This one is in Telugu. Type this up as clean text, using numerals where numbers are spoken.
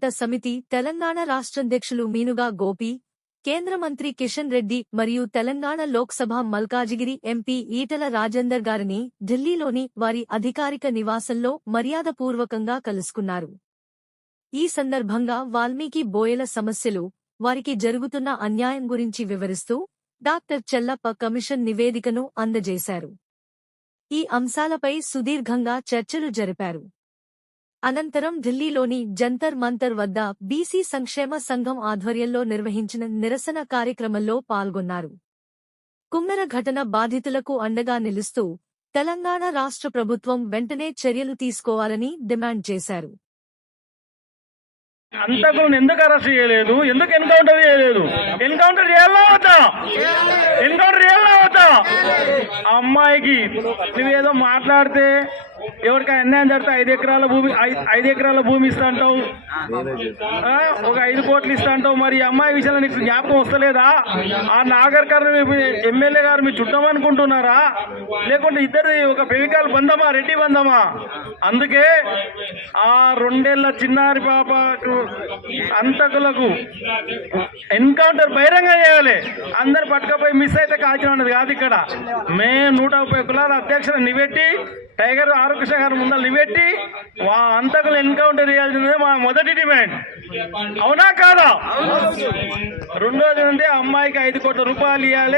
పోరాట సమితి తెలంగాణ రాష్ట్రాధ్యక్షులు మీనుగా గోపి, కేంద్ర మంత్రి కిషన్ రెడ్డి మరియు తెలంగాణ లోక్సభ మల్కాజిగిరి ఎంపీ ఈటల రాజేందర్ గారిని ఢిల్లీలోని వారి అధికారిక నివాసంలో మర్యాదపూర్వకంగా కలుసుకున్నారు. ఈ సందర్భంగా వాల్మీకి బోయల సమస్యలు, వారికి జరుగుతున్న అన్యాయం గురించి వివరిస్తూ డాక్టర్ చెల్లప్ప కమిషన్ నివేదికను అందజేశారు. ఈ అంశాలపై సుదీర్ఘంగా చర్చలు జరిపారు. అనంతరం ఢిల్లీలోని జంతర్ మంతర్ వద్ద బీసీ సంక్షేమ సంఘం ఆధ్వర్యంలో నిర్వహించిన నిరసన కార్యక్రమంలో పాల్గొన్నారు. కుమ్మెర ఘటన బాధితులకు అండగా నిలుస్తూ తెలంగాణ రాష్ట్ర ప్రభుత్వం వెంటనే చర్యలు తీసుకోవాలని డిమాండ్ చేశారు. అంతకులను ఎందుకు అరెస్ట్ చేయలేదు? ఎందుకు ఎన్కౌంటర్ చేయలేదు? ఎన్కౌంటర్ చేయాలా వద్దా? ఎన్కౌంటర్ చేయాలా వద్దా? ఆ అమ్మాయికి నువ్వేదో మాట్లాడితే ఎవరికి అన్యాయం జరిగితే 5 ఎకరాల భూమి ఇస్తా అంటావు, ఒక 5 కోట్లు ఇస్తా అంటావు. మరి ఈ అమ్మాయి విషయంలో నీకు జ్ఞాపకం వస్తలేదా? ఆ నాగర్ కర్నూలు ఎమ్మెల్యే గారు మీరు చుట్టమనుకుంటున్నారా? లేకుంటే ఇద్దరు ఒక ఫెవికాల్ బంధమా, రెడ్డి బంధమా? అందుకే ఆ 2 ఏళ్ల చిన్నారి పాపకు అంతకులకు ఎన్కౌంటర్ బహిరంగ చేయాలి. అందరు పట్టుకపోయి మిస్ అయితే కాల్చిన అన్నది కాదు. ఇక్కడ మేము 130 కులాల అధ్యక్షులు నిలబెట్టి, టైగర్ ఆరోకృష్ణ గారు ముందర నిలబెట్టి అంతకులు ఎన్కౌంటర్ చేయాల్సిందే మా మొదటి డిమాండ్. అవునా కాదా? రెండోది అంటే అమ్మాయికి 5 కోట్ల రూపాయలు ఇవ్వాలి.